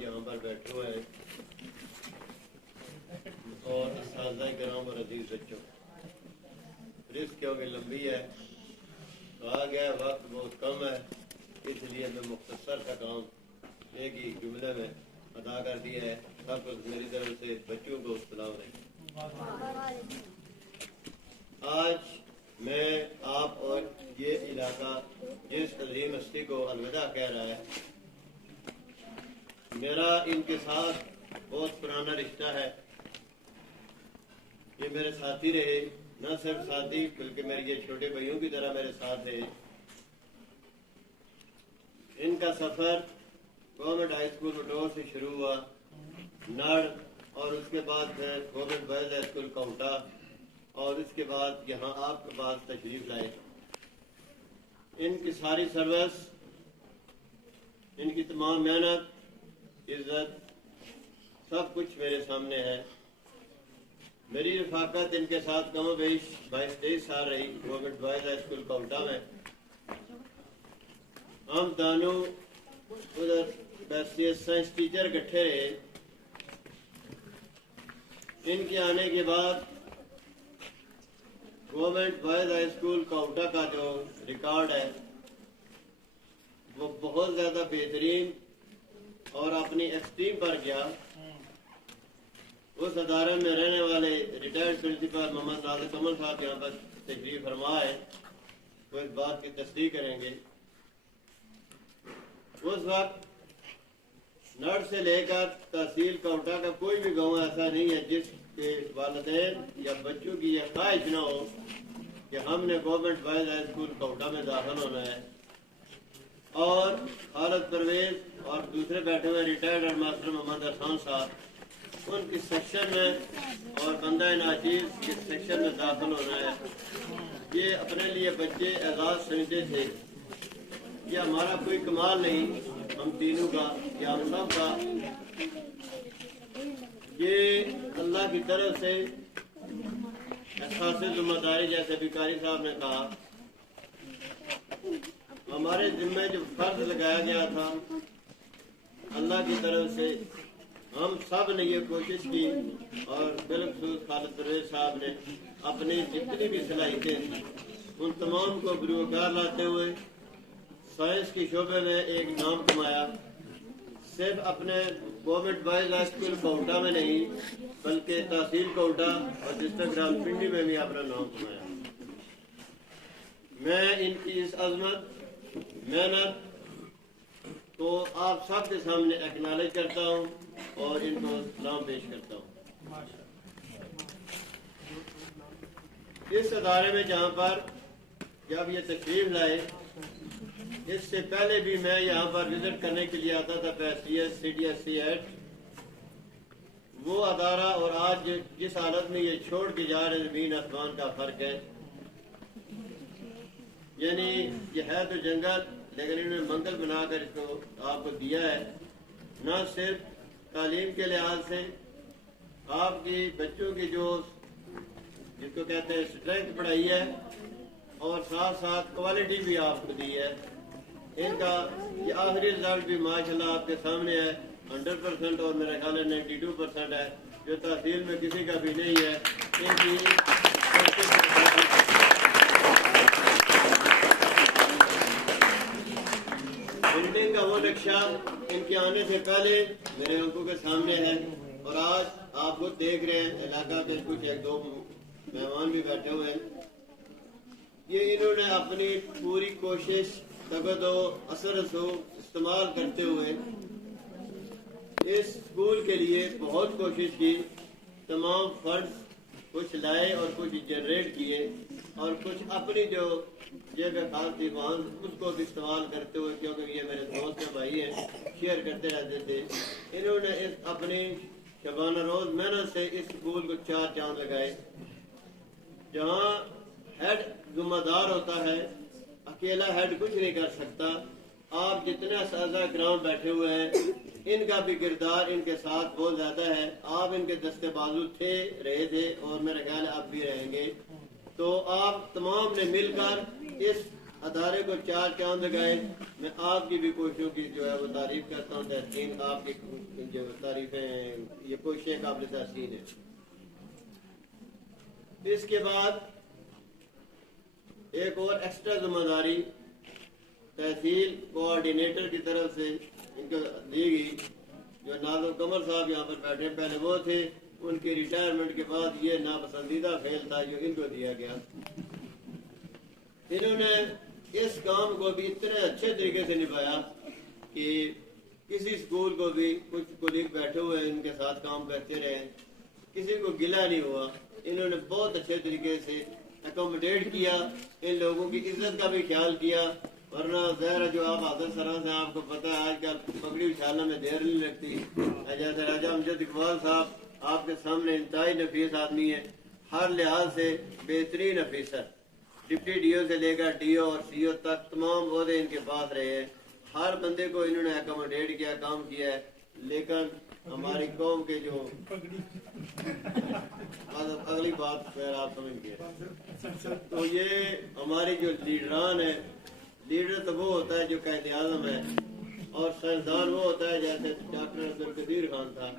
کرام یہاں پر بیٹھے ہوئے ہیں اور اساتذہ کرام اور عزیز بچوں، رزق کیونکہ لمبی ہے کہا گیا وقت بہت کم ہے، اس لیے میں مختصر کا کام ایک ہی جملے میں ادا کر دیا ہے۔ سب کو میری طرف سے بچوں کو السلام علیکم۔ آج میں آپ اور یہ علاقہ جس عظیم ہستی کو الوداع کہہ رہا ہے، میرا ان کے ساتھ بہت پرانا رشتہ ہے۔ یہ میرے ساتھی رہے، نہ صرف ساتھی بلکہ میرے یہ چھوٹے بھائیوں کی طرح میرے ساتھ ہے۔ ان کا سفر گورنمنٹ ہائی اسکول مٹور سے شروع ہوا، نڑ، اور اس کے بعد پھر government boys high school Kahuta, اور اس کے بعد یہاں آپ کے پاس تشریف لائے۔ ان کی ساری سروس، ان کی تمام محنت، عزت، سب کچھ میرے سامنے ہے۔ میری رفاقت ان کے ساتھ کم و بیش 22-23 سال رہی government boys high school Kahuta میں۔ ہم دونوں ادھر بیسیس سائنس ٹیچر اکٹھے رہے۔ ان کے آنے کے بعد government boys high school Kahuta کا جو ریکارڈ ہے وہ بہت زیادہ بہترین اور اپنی ایکسٹریم پر گیا۔ اس ادارے میں رہنے والے ریٹائرڈ پرنسپل محمد ناظر کمل صاحب یہاں پر تشریف فرما ہے، وہ اس بات کی تصدیق کریں گے۔ اس وقت نڑ سے لے کر تحصیل کوٹا کا کوئی بھی گاؤں ایسا نہیں ہے جس کے والدین یا بچوں کی یہ خواہش نہ ہو کہ ہم نے government boys high school Kahuta میں داخل ہونا ہے۔ اور خالد پرویز اور دوسرے بیٹھے ہوئے ریٹائرڈ ہیڈ ماسٹر محمد حسان صاحب، ان کی سیکشن میں اور بندہ ناچیز کے سیکشن میں داخل ہونا ہے۔ یہ اپنے لیے بچے اعزاز سمجھتے تھے۔ یہ ہمارا کوئی کمال نہیں، ہم تینوں کا یا ہم سب کا، یہ اللہ کی طرف سے احساس ذمہ داری، جیسے بیکاری صاحب نے کہا، ہمارے ذمہ جو فرض لگایا گیا تھا اللہ کی طرف سے، ہم سب نے یہ کوشش کی، اور بالخصوص خالد پرویز صاحب نے اپنی جتنی بھی صلاحیتیں تھیں ان تمام کو بروکار لاتے ہوئے سائنس کے شعبے میں ایک نام کمایا۔ صرف اپنے government boys high school Kahuta میں نہیں بلکہ تحصیل کوٹا اور ڈسٹرکٹ راولپنڈی میں بھی اپنا نام کمایا۔ میں ان کی اس عظمت، محنت کو آپ سب کے سامنے ایکنالج کرتا ہوں اور ان کو سلام پیش کرتا ہوں۔ اس ادارے میں جہاں پر جب یہ تشریف لائے، اس سے پہلے بھی میں یہاں پر وزٹ کرنے کے لیے آتا تھا، PSCS CDSC ایڈ، وہ ادارہ اور آج جس حالت میں یہ چھوڑ کے جا رہے زمین آسمان کا فرق ہے۔ یعنی یہ ہے تو جنگل، لیکن انہوں نے منگل بنا کر اس کو آپ کو دیا ہے، نہ صرف تعلیم کے لحاظ سے، آپ کی بچوں کی جو جس کو کہتے ہیں اسٹرینتھ بڑھائی ہے، اور ساتھ ساتھ کوالٹی بھی آپ کو دی ہے۔ ان کا یہ آخری رزلٹ بھی ماشاءاللہ آپ کے سامنے ہے، 100% اور میرا خیال ہے 92% ہے، جو تحصیل میں کسی کا بھی نہیں ہے۔ ان کی بلڈنگ کا وہ نقشہ ان کے آنے سے پہلے میرے آنکھوں کے سامنے ہے، اور آج آپ کو دیکھ رہے ہیں علاقہ کے کچھ ایک دو مہمان بھی بیٹھے ہوئے ہیں۔ یہ انہوں نے اپنی پوری کوشش، طاقت و اثر استعمال کرتے ہوئے اس اسکول کے لیے بہت کوشش کی۔ تمام فنڈز کچھ لائے اور کچھ جنریٹ کیے، اور کچھ اپنی جو جگہ خاص تھی وہاں اس کو بھی استعمال کرتے ہوئے، کیونکہ یہ میرے دوست ہیں، بھائی ہیں، شیئر کرتے رہتے تھے۔ انہوں نے اپنی شبانہ روز محنت سے اس اسکول کو 4 چاند لگائے۔ جہاں ہیڈ ذمہ دار ہوتا ہے، اکیلا ہیڈ کچھ نہیں کر سکتا۔ آپ جتنے اساتذہ کرام بیٹھے ہوئے ہیں، ان کا بھی کردار ان کے ساتھ بہت زیادہ ہے۔ آپ ان کے دستے بازو تھے، رہے تھے، اور میرا خیال ہے اب بھی رہیں گے۔ تو آپ تمام نے مل کر اس ادارے کو 4 چاند لگائے. میں آپ کی بھی کوششوں کی جو ہے وہ تعریف کرتا ہوں. تحسین آپ کی جو تعریفیں ہیں یہ کوششیں قابل تحسین ہیں. اس کے بعد ایک اور ایکسٹرا ذمہ داری تحصیل کوآرڈینیٹر کی طرف سے ان کو دی گئی. جو نازم قمر صاحب یہاں پر بیٹھے پہلے وہ تھے, ان کی ریٹائرمنٹ کے بعد یہ ناپسندیدہ فعل تھا جو ان کو دیا گیا. انہوں نے اس کام کو بھی اتنے اچھے طریقے سے نبھایا کہ کسی اسکول کو بھی کچھ کولیگ بیٹھے ہوئے ان کے ساتھ کام کرتے رہے, کسی کو گلہ نہیں ہوا. انہوں نے بہت اچھے طریقے سے اکوموڈیٹ کیا, ان لوگوں کی عزت کا بھی خیال کیا. ورنہ ظاہر جو آپ حاضر سرا سے آپ کو پتہ ہے آج کل پگڑی اچھالنے میں دیر نہیں لگتی. جیسے راجہ امجد اقبال صاحب آپ کے سامنے انتہائی نفیس آدمی ہے, ہر لحاظ سے بہترین افیسر, ڈپٹی ڈی او سے لے کر ڈی او اور سی او تک تمام عہدے ان کے پاس رہے ہیں. ہر بندے کو انہوں نے اکوموڈیٹ کیا, کام کیا ہے. لیکن ہماری قوم کے جو اگلی بات پھر آپ سمجھ گئے, تو یہ ہماری جو لیڈران ہے, لیڈر تو وہ ہوتا ہے جو قائد اعظم ہے, اور سائنسدان وہ ہوتا ہے جیسے ڈاکٹر عبدالقدیر خان تھا.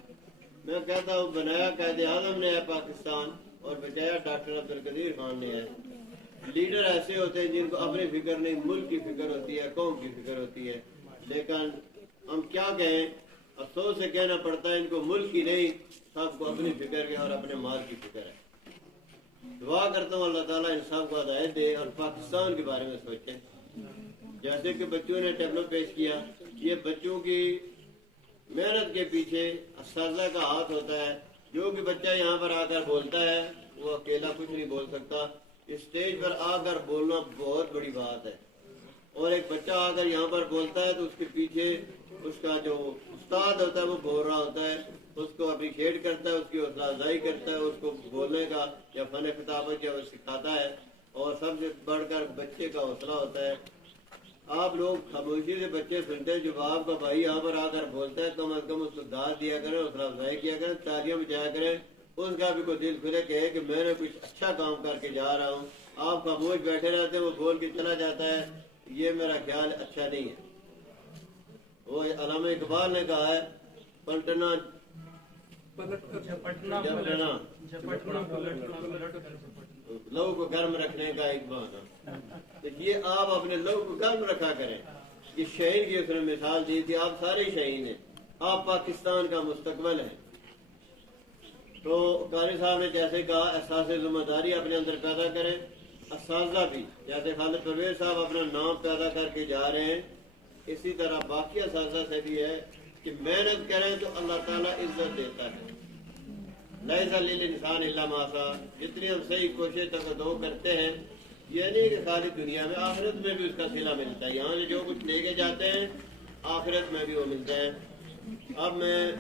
میں کہتا ہوں بنایا قائد اعظم نے ہے پاکستان اور بچایا ڈاکٹر عبدالقدیر خان نے ہے. لیڈر ایسے ہوتے ہیں جن کو اپنی فکر نہیں, ملک کی فکر ہوتی ہے, قوم کی فکر ہوتی ہے. لیکن ہم کیا کہیں, افسوس سے کہنا پڑتا ہے ان کو ملک کی نہیں, سب کو اپنی فکر ہے اور اپنے مال کی فکر ہے. دعا کرتا ہوں اللہ تعالیٰ ان سب کو ہدایت دے اور پاکستان کے بارے میں سوچیں. جیسے کہ بچوں نے ٹیبلو پیش کیا, یہ بچوں کی محنت کے پیچھے اساتذہ کا ہاتھ ہوتا ہے. جو کہ بچہ یہاں پر آ کر بولتا ہے وہ اکیلا کچھ نہیں بول سکتا, اسٹیج پر آ کر بولنا بہت بڑی بات ہے. اور ایک بچہ آ کر یہاں پر بولتا ہے تو اس کے پیچھے اس کا جو استاد ہوتا ہے وہ بول رہا ہوتا ہے, اس کو اپریشیٹ کرتا ہے, اس کی حوصلہ افزائی کرتا ہے, اس کو بولنے کا یا فن خطابت یا وہ سکھاتا ہے. اور سب سے بڑھ کر بچے کا حوصلہ ہوتا ہے. آپ لوگ خاموشی سے بچے سنتے ہیں, جب آپ کا بھائی یہاں پر آ کر بولتا ہے کم از کم اس کو داد دیا کریں, حوصلہ افزائی کیا کریں, تالیاں بجایا کریں, اس کا بھی کوئی دل کھلے کہے کہ میں نے کچھ اچھا کام کر کے جا رہا ہوں. آپ خاموش بیٹھے رہتے ہیں, وہ بول کے چلا جاتا ہے, یہ میرا خیال اچھا نہیں ہے. وہ علامہ اقبال نے کہا ہے پلٹنا لہو کو گرم رکھنے کا ایک بہانا. یہ آپ اپنے لہو کو گرم رکھا کریں. یہ شہید کی اس نے مثال دی تھی, آپ سارے شہید ہیں, آپ پاکستان کا مستقبل ہیں. تو قاری صاحب نے جیسے کہا احساس ذمہ داری اپنے اندر پیدا کریں. اساتذہ بھی جیسے خالد پرویز صاحب اپنا نام پیدا کر کے جا رہے ہیں, اسی طرح باقی اساتذہ سے بھی ہے کہ محنت کریں تو اللہ تعالیٰ عزت دیتا ہے. لیس للانسان الا ما سعی, جتنی ہم صحیح کوشش تک دو کرتے ہیں, یہ نہیں کہ خالی دنیا میں, آخرت میں بھی اس کا صلہ ملتا ہے. یہاں سے جو کچھ لے کے جاتے ہیں آخرت میں بھی وہ ملتا ہے. اب میں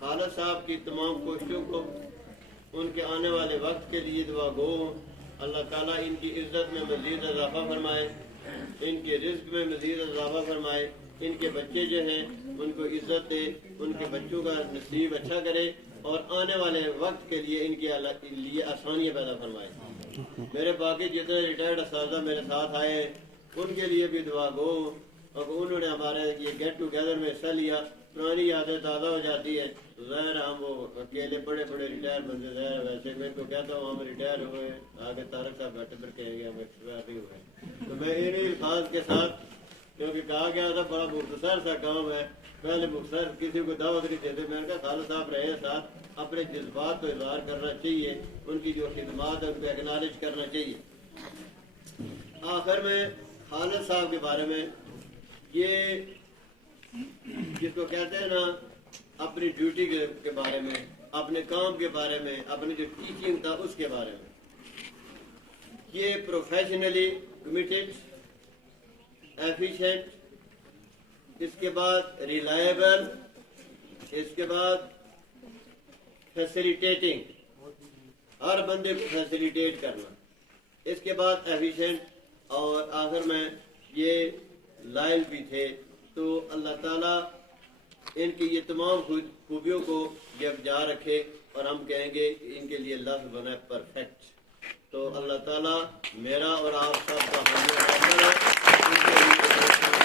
خالد صاحب کی تمام کوششوں کو ان کے آنے والے وقت کے لیے دعا گو ہوں. اللہ تعالیٰ ان کی عزت میں مزید اضافہ فرمائے, ان کے رزق میں مزید اضافہ فرمائے. ان کے بچے جو ہیں ان کو عزت دے, ان کے بچوں کا نصیب اچھا کرے, اور آنے والے وقت کے لیے ان کے لیے آسانیاں پیدا فرمائے. میرے باقی جتنے ریٹائرڈ اساتذہ میرے ساتھ آئے ہیں ان کے لیے بھی دعا گو, اور انہوں نے ہمارے یہ گیٹ ٹوگیدر میں حصہ لیا. پرانی یادیں تازہ ہو جاتی ہے. ظاہر ہم وہ اکیلے بڑے بڑے ریٹائر بندے, ظاہر ویسے میں تو کہتا ہوں ہم ریٹائر ہوئے, آگے طارق صاحب بیٹھے پر کہیں گے ہم ایکسپائر نہیں ہوئے. تو میں انہیں الفاظ کے ساتھ, کیونکہ کہا گیا تھا بڑا مختصر سا کام ہے, پہلے مختصر کسی کو دعوت نہیں دیتے. میں نے کہا خالد صاحب رہے ساتھ, اپنے جذبات کو اظہار کرنا چاہیے, ان کی جو خدمات ہے ان کو ایکنالج کرنا چاہیے. آخر میں خالد صاحب کے بارے میں, یہ جس کو کہتے ہیں نا اپنی ڈیوٹی کے بارے میں, اپنے کام کے بارے میں, اپنی جو ٹیچنگ تھا اس کے بارے میں, یہ پروفیشنلی کمیٹڈ, ایفیشینٹ, اس کے بعد ریلائبل, اس کے بعد فیسیلیٹیٹنگ, ہر بندے کو فیسیلیٹیٹ کرنا, اس کے بعد ایفیشینٹ, اور آخر میں یہ لائل بھی تھے. تو اللہ تعالیٰ ان کی یہ تمام خوبیوں کو جب جا رکھے, اور ہم کہیں گے ان کے لیے لفظ بنا پرفیکٹ. تو اللہ تعالیٰ میرا اور آپ سب کا حامی ہے